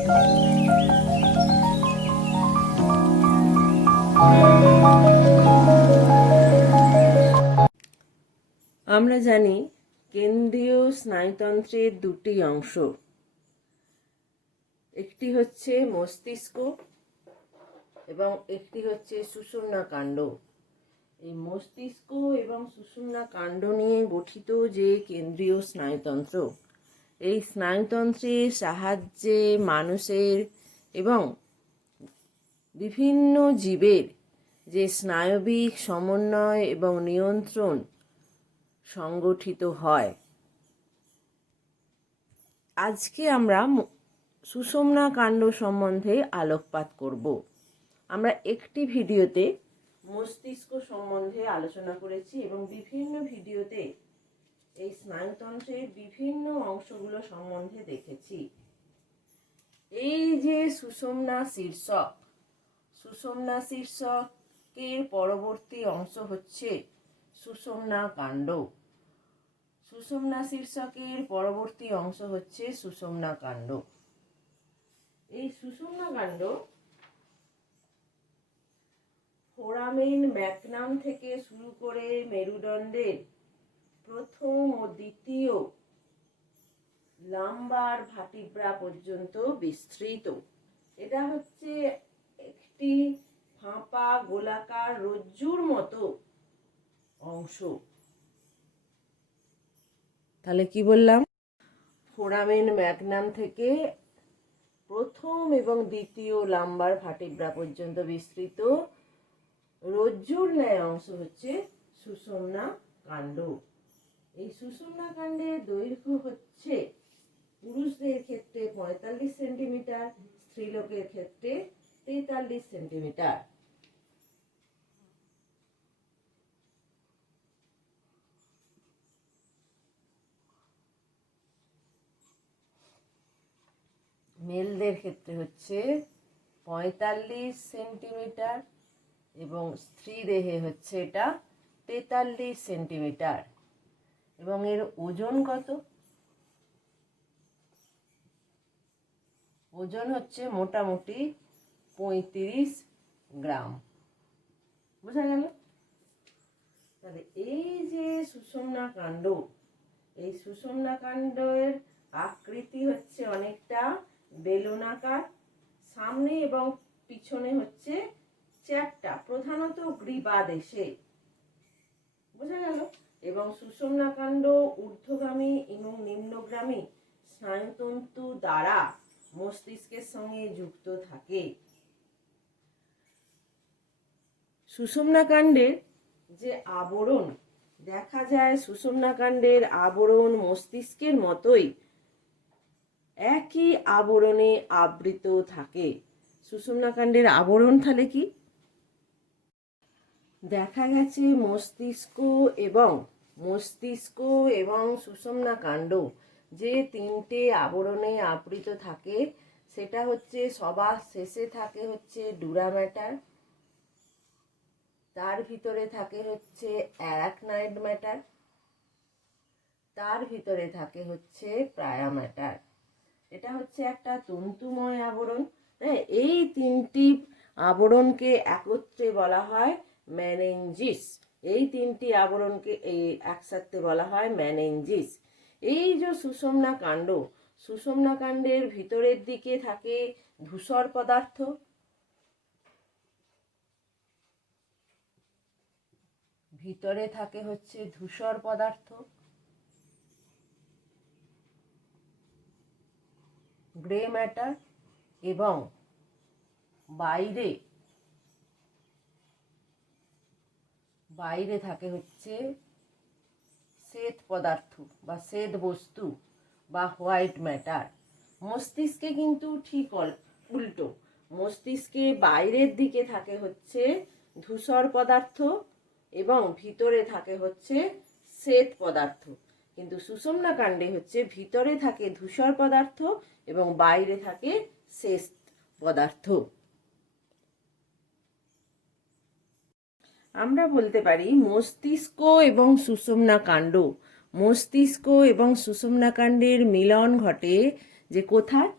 আমরা জানি কেন্দ্রীয় স্নায়ুতন্ত্রের দুটি অংশ, একটি হচ্ছে মস্তিষ্ক এবং একটি হচ্ছে সুষুম্না কাণ্ড। এই মস্তিষ্ক এবং সুষুম্না কাণ্ড নিয়ে গঠিত যে কেন্দ্রীয় স্নায়ুতন্ত্র, এই স্নায়ুতন্ত্রের সাহায্যে মানুষের এবং বিভিন্ন জীবের যে স্নায়বিক সমন্বয় এবং নিয়ন্ত্রণ সংগঠিত হয়। আজকে আমরা সুষুম্না কাণ্ড সম্বন্ধে আলোকপাত করব। আমরা একটি ভিডিওতে মস্তিষ্ক সম্বন্ধে আলোচনা করেছি এবং বিভিন্ন ভিডিওতে এই স্নায়ুতন্ত্রের বিভিন্ন অংশগুলো সম্বন্ধে দেখেছি। এই যে সুষুম্না শীর্ষকের পরবর্তী অংশ হচ্ছে সুষুম্না কাণ্ড। সুষুম্না শীর্ষকের পরবর্তী অংশ হচ্ছে সুষুম্না কাণ্ড। এই সুষুম্না কাণ্ড ফোরামেন ম্যাগনাম থেকে শুরু করে মেরুদণ্ডের প্রথম ও দ্বিতীয় লাম্বার ভার্টিব্রা পর্যন্ত বিস্তৃত। এটা হচ্ছে একটি ফাঁপা গোলাকার রজ্জুর মতো অংশ। তাহলে কি বললাম? ফোরামেন ম্যাগনাম থেকে প্রথম এবং দ্বিতীয় লাম্বার ভার্টিব্রা পর্যন্ত বিস্তৃত রজ্জুর ন্যায় অংশ হচ্ছে সুষুম্না কাণ্ড। এই সুষুম্না কাণ্ডের দৈর্ঘ্য হচ্ছে পুরুষদের ক্ষেত্রে 45 সেন্টিমিটার, স্ত্রীলোকের ক্ষেত্রে 43 সেন্টিমিটার। মেলদের ক্ষেত্রে হচ্ছে 45 সেন্টিমিটার এবং স্ত্রী দেহে হচ্ছে এটা 43 সেন্টিমিটার। এবং এর ওজন কত? ওজন হচ্ছে মোটামুটি 35 গ্রাম। বোঝা গেল? তাহলে এই যে সুষুম্না কাণ্ড, এই সুষুম্না কাণ্ডের আকৃতি হচ্ছে অনেকটা বেলনাকার। সামনে এবং পিছনে হচ্ছে চ্যাপ্টা, প্রধানত গ্রীবাদেশে। বোঝা গেল? এবং সুষুম্না কাণ্ড ঊর্ধ্বগামী এবং নিম্নগামী স্নায়ুতন্তু দ্বারা মস্তিষ্কের সঙ্গে যুক্ত থাকে। সুষুম্না কাণ্ডের যে আবরণ দেখা যায়, সুষুম্না কাণ্ডের আবরণ মস্তিষ্কের মতোই একই আবরণে আবৃত থাকে। সুষুম্না কাণ্ডের আবরণ তাহলে কি? দেখা গেছে মস্তিষ্ক এবং সুষুম্না কাণ্ড যে তিনটে আবরণে আবৃত থাকে, সেটা হচ্ছে সবার শেষে থাকে হচ্ছে ডুরা ম্যাটার, তার ভিতরে থাকে হচ্ছে অ্যারাকনয়েড ম্যাটার, তার ভিতরে থাকে হচ্ছে প্রায়া ম্যাটার। এটা হচ্ছে একটা তন্তুময় আবরণ। হ্যাঁ, এই তিনটি আবরণকে একত্রে বলা হয় মেনেঞ্জিস। এই তিনটি আবরণকে একসাথে বলা হয় মেনেঞ্জিস। এই যে সুষুম্না কাণ্ড, সুষুম্না কাণ্ডের ভিতরের দিকে থাকে ধূসর পদার্থ, ভিতরে থাকে হচ্ছে ধূসর পদার্থ, গ্রে ম্যাটার, এবং বাইরে থাকে হচ্ছে শ্বেত পদার্থ বা শ্বেত বস্তু বা হোয়াইট ম্যাটার। মস্তিষ্কে কিন্তু ঠিক উল্টো। মস্তিষ্কে বাইরের দিকে থাকে হচ্ছে ধূসর পদার্থ এবং ভিতরে থাকে হচ্ছে শ্বেত পদার্থ। কিন্তু সুষুম্না কাণ্ডে হচ্ছে ভিতরে থাকে ধূসর পদার্থ এবং বাইরে থাকে শ্বেত পদার্থ। আমরা বলতে পারি মস্তিষ্ক এবং সুষুম্না কাণ্ড, মস্তিষ্ক এবং সুষুম্না কাণ্ডের মিলন ঘটে যে কোথায়?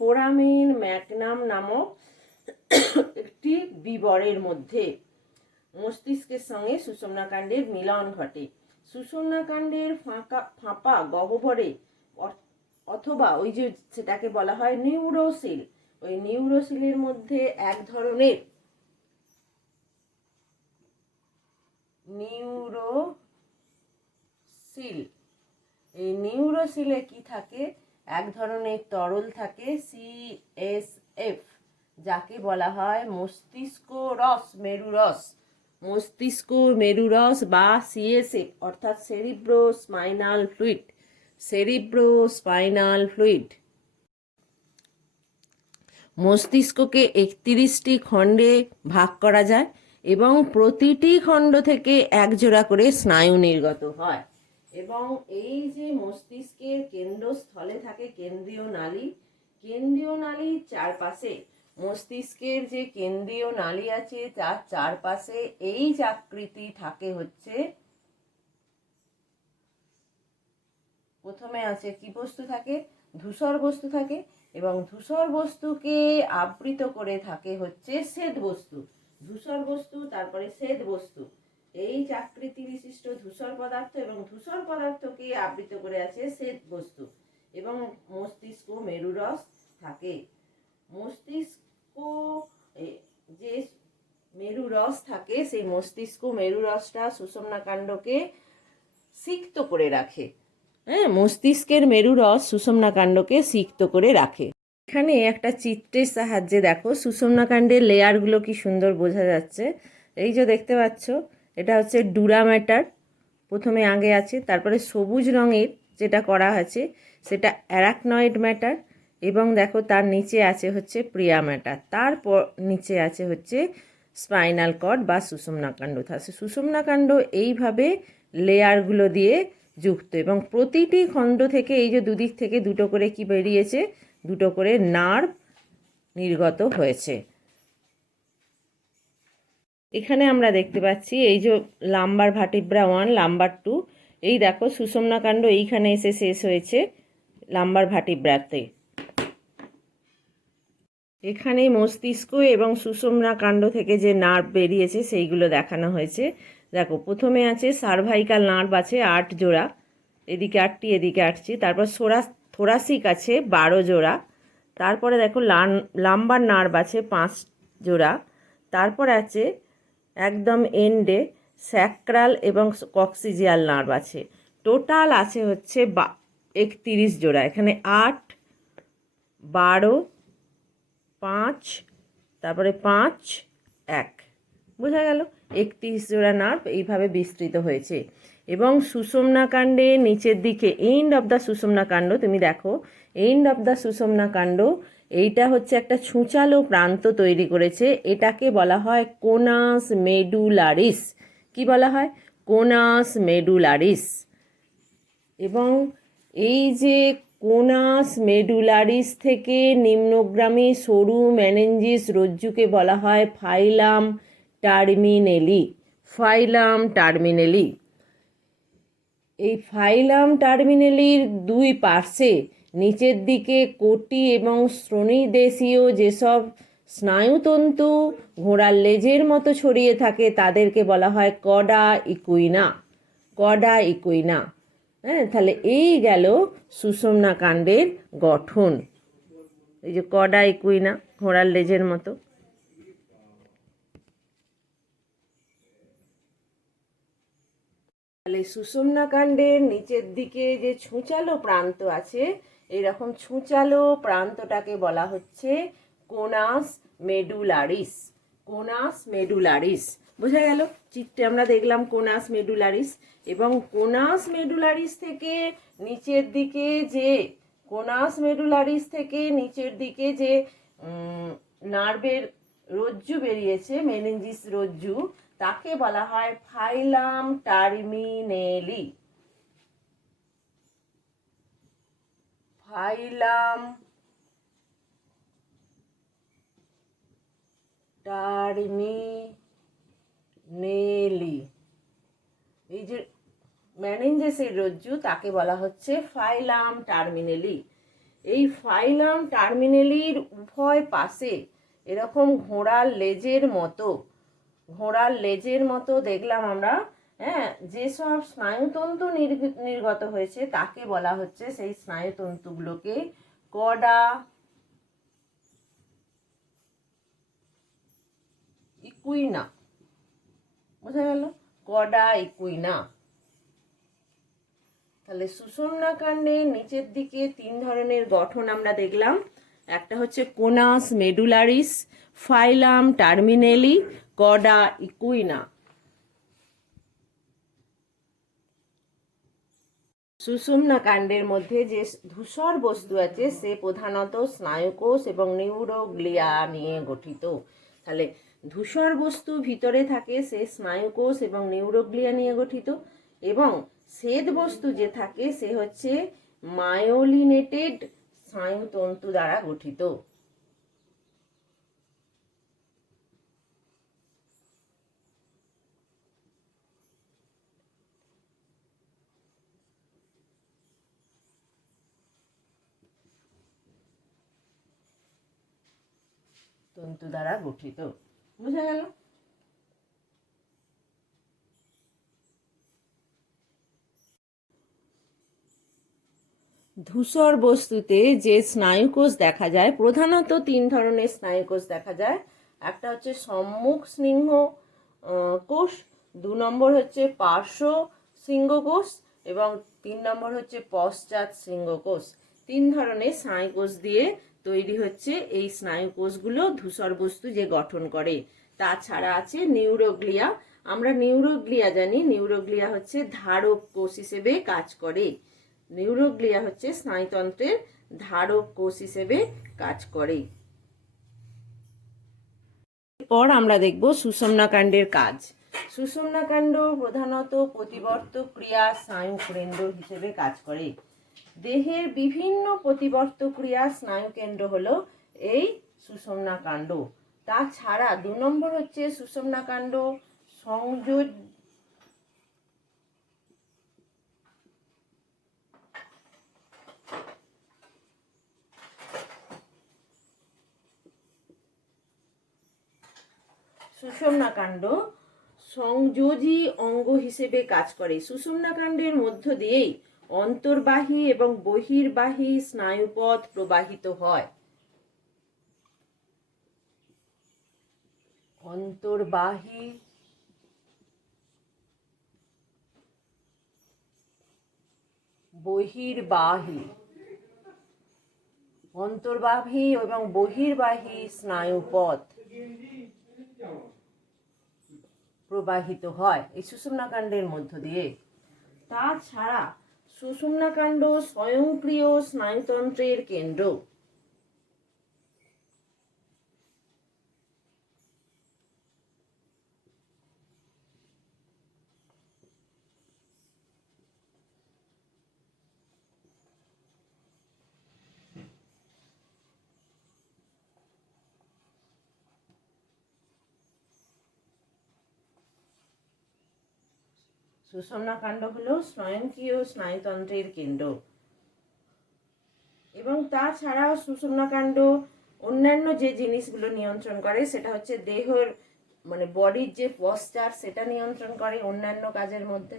ফোরামেন ম্যাগনাম নামক একটি বিবরের মধ্যে মস্তিষ্কের সঙ্গে সুষুম্নাকাণ্ডের মিলন ঘটে। সুষুম্নাকাণ্ডের ফাঁপা গহ্বরে অথবা ওই যে সেটাকে বলা হয় নিউরোসিল, ওই নিউরোসিলের মধ্যে এক ধরনের এই নিউরোসিলে কি থাকে, এক ধরনের তরল থাকে CSF, যাকে বলা হয় মস্তিষ্ক মেরুরস বা CSF অর্থাৎ সেরিব্রোস্পাইনাল ফ্লুইড। মস্তিষ্ককে 31টি খণ্ডে ভাগ করা যায় এবং প্রতিটি খণ্ড থেকে একজোড়া করে স্নায়ু নির্গত হয়। এবং এই যে মস্তিষ্কের কেন্দ্রস্থলে থাকে কেন্দ্রীয় নালীর চারপাশে, মস্তিষ্কের যে কেন্দ্রীয় নালী আছে তার চারপাশে এই চাকৃতি থাকে হচ্ছে, প্রথমে আছে কি বস্তু থাকে, ধূসর বস্তু থাকে, এবং ধূসর বস্তুকে আবৃত করে থাকে হচ্ছে শ্বেত বস্তু। ধূসর বস্তু, তারপরে শ্বেত বস্তু, এই চাকৃতি বিশিষ্ট ধূসর পদার্থ এবং ধূসর পদার্থকে আবৃত করে আছে শ্বেত বস্তু। এবং মস্তিষ্ক মেরুরস থাকে। মস্তিষ্ক যে মেরুরস থাকে, সেই মস্তিষ্ক মেরুরসটা সুষুম্নাকাণ্ডকে সিক্ত করে রাখে। মস্তিষ্কের মেরুরস সুষুম্নাকাণ্ডকে সিক্ত করে রাখে। এখানে একটা চিত্রের সাহায্যে দেখো সুষুম্নাকাণ্ডের লেয়ারগুলো কি সুন্দর বোঝা যাচ্ছে। এই যে দেখতে পাচ্ছ, এটা হচ্ছে ডুরা ম্যাটার, প্রথমে আগে আছে, তারপরে সবুজ রঙের যেটা করা আছে সেটা অ্যারাকনয়েড ম্যাটার, এবং দেখো তার নিচে আছে হচ্ছে প্রিয়া ম্যাটার, তারপর নিচে আছে হচ্ছে স্পাইনাল কর্ড বা সুষুম্নাকাণ্ড। সুষুম্নাকাণ্ড এইভাবে লেয়ারগুলো দিয়ে যুক্ত, এবং প্রতিটি খণ্ড থেকে এই যে দুদিক থেকে দুটো করে কি বেরিয়েছে, দুটো করে নার্ভ নির্গত হয়েছে। এখানে আমরা দেখতে পাচ্ছি এই যে লাম্বার ভার্টিব্রা 1, লাম্বার 2, এই দেখো সুষুম্নাকাণ্ড এইখানে এসে শেষ হয়েছে লাম্বার ভার্টিব্রাতে। এখানে মস্তিষ্ক এবং সুষুম্নাকাণ্ড থেকে যে নার্ভ বেরিয়েছে সেইগুলো দেখানো হয়েছে। দেখো প্রথমে আছে সার্ভাইকাল নার্ভ আছে 8 জোড়া, এদিকে 8টি এদিকে 8টি, তারপর থোরাসিক আছে 12 জোড়া, তারপরে দেখো লাম্বার নার্ভ আছে 5 জোড়া, তারপর আছে একদম এন্ডে স্যাক্রাল এবং কক্সিজিয়াল নার্ভ আছে। টোটাল আছে হচ্ছে 31 জোড়া। এখানে 8, 12, 5, তারপরে 5, 1, বোঝা গেল 31 জোড়া নার্ভ এইভাবে বিস্তৃত হয়েছে। এবং সুষুম্নাকাণ্ডে নিচের দিকে এন্ড অফ দ্য সুষুম্নাকাণ্ড, তুমি দেখো এন্ড অফ দ্য সুষুম্নাকাণ্ড, এইটা হচ্ছে একটা ছুঁচালো প্রান্ত তৈরি করেছে, এটাকে বলা হয় কোনাস মেডুলারিস। কি বলা হয়? কোনাস মেডুলারিস। এবং এই যে কোনাস মেডুলারিস থেকে নিম্নগামী সরু মেনেঞ্জিস রজ্জুকে বলা হয় ফাইলাম টার্মিনেলি। এই ফাইলাম টার্মিনেলির দুই পার্শ্বে নিচের দিকে কোটি এবং শ্রোণীদেশীয় যেসব স্নায়ুতন্তু ঘোড়ার লেজের মতো ছড়িয়ে থাকে তাদেরকে বলা হয় কডা ইকুইনা। তাহলে এই গেল সুষুম্নাকাণ্ডের গঠন, এই যে কডা ইকুইনা ঘোড়ার লেজের মতো। তাহলে সুষুম্নাকাণ্ডের নিচের দিকে যে ছুঁচালো প্রান্ত আছে, এইরকম ছুঁচালো প্রান্তটাকে বলা হচ্ছে কোনাস মেডুলারিস। বোঝা গেল? চিত্রে আমরা দেখলাম কোনাস মেডুলারিস। এবং কোনাস মেডুলারিস থেকে নিচের দিকে যে নার্ভের রজ্জু বেরিয়েছে, মেনেঞ্জিস রজ্জু, তাকে বলা হয় ফাইলাম টার্মিনেলি। এই যে মেনেঞ্জিসের রজ্জু তাকে বলা হচ্ছে ফাইলাম টার্মিনেলি। এই ফাইলাম টার্মিনালির উভয় পাশে এরকম ঘোড়ার লেজের মতো দেখলাম আমরা, হ্যাঁ, যেসব স্নায়ুতন্তু নির্গত হয়েছে তাকে বলা হচ্ছে, সেই স্নায়ুতন্তুগুলোকে কডা ইকুইনা। বোঝা গেল? কডা ইকুইনা। তাহলে সুষুম্না কাণ্ডের নিচের দিকে 3 ধরনের গঠন আমরা দেখলাম। একটা হচ্ছে কোনাস মেডুলারিস, ফাইলাম টার্মিনালি, কডা ইকুইনা। সুষুম্না কাণ্ডের মধ্যে যে ধূসর বস্তু আছে সে প্রধানত স্নায়ুকোষ এবং নিউরোগ্লিয়া নিয়ে গঠিত। তাহলে ধূসর বস্তু ভিতরে থাকে, সে স্নায়ুকোষ এবং নিউরোগ্লিয়া নিয়ে গঠিত, এবং শ্বেত বস্তু যে থাকে সে হচ্ছে মায়োলিনেটেড স্নায়ুতন্তু দ্বারা গঠিত। তন্তু দ্বারা গঠিত। বুঝা গেল? ধূসর বস্তুতে যে স্নায়ুকোষ দেখা যায়, প্রধানত 3 ধরনের স্নায়ুকোষ দেখা যায়। একটা হচ্ছে সম্মুখ সিংহ কোষ, 2 নম্বর হচ্ছে পার্শ্ব সিংহকোষ, এবং 3 নম্বর হচ্ছে পশ্চাৎ সিংহকোষ। 3 ধরনের স্নায়ুকোষ দিয়ে তৈরি হচ্ছে এই স্নায়ুকোষগুলো, ধূসর বস্তু যে গঠন করে। তাছাড়া আছে নিউরোগ্লিয়া। আমরা নিউরোগ্লিয়া জানি, নিউরোগ্লিয়া হচ্ছে ধারক কোষ হিসেবে কাজ করে। নিউরোগ্লিয়া হচ্ছে স্নায়ুতন্ত্রের ধারক কোষ হিসেবে কাজ করে। এরপর আমরা দেখব সুষুম্না কাণ্ডের কাজ। সুষুম্না কাণ্ড প্রধানত প্রতিবর্তক ক্রিয়া স্নায়ুকেন্দ্র হিসেবে কাজ করে। দেহের বিভিন্ন প্রতিবর্তক ক্রিয়া স্নায়ুকেন্দ্র হলো এই সুষুম্না কাণ্ড। তাছাড়া 2 নম্বর হচ্ছে সুষুম্না কাণ্ড সংযোজ সুষুম্না কাণ্ড সংযোজী অঙ্গ হিসেবে কাজ করে। সুষুম্না কাণ্ডের মধ্য দিয়েই অন্তর্বাহী এবং বহির্বাহী স্নায়ুপথ প্রবাহিত হয়। অন্তর্বাহী বহির্বাহী, অন্তর্বাহী এবং বহির্বাহী স্নায়ুপথ প্রবাহিত হয় এই সুষুম্না কাণ্ডের মধ্য দিয়ে। তাছাড়া সুষুম্না কাণ্ড স্বয়ংক্রিয় স্নায়ুতন্ত্রের কেন্দ্র। সুষুম্না কাণ্ড হলো স্বয়ংক্রিয় স্নায়ুতন্ত্রের কেন্দ্র। এবং তাছাড়াও সুষুম্না কাণ্ড অন্যান্য যে জিনিসগুলো নিয়ন্ত্রণ করে সেটা হচ্ছে দেহের মানে বডির যে পশ্চার সেটা নিয়ন্ত্রণ করে অন্যান্য কাজের মধ্যে।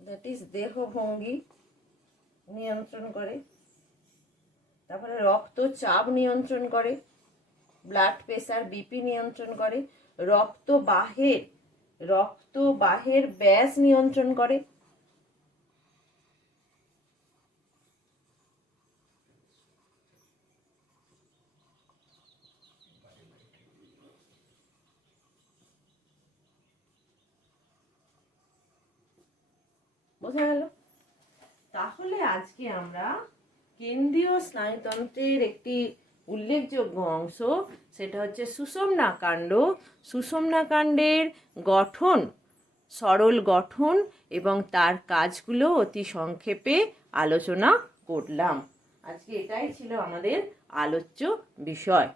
দ্যাট ইজ দেহভঙ্গি নিয়ন্ত্রণ করে। তারপরে রক্তচাপ নিয়ন্ত্রণ করে, ব্লাড প্রেসার বিপি নিয়ন্ত্রণ করে, রক্তবাহের ব্যাস নিয়ন্ত্রণ করে। বোঝা গেল? তাহলে আজকে আমরা কেন্দ্রীয় স্নায়ুতন্ত্রের একটি উল্লেখযোগ্য অংশ, সেটা হচ্ছে সুষুম্না কাণ্ড, সুষুম্না কাণ্ডের গঠন, সরল গঠন এবং তার কাজগুলো অতি সংক্ষেপে আলোচনা করলাম। আজকে এটাই ছিল আমাদের আলোচ্য বিষয়।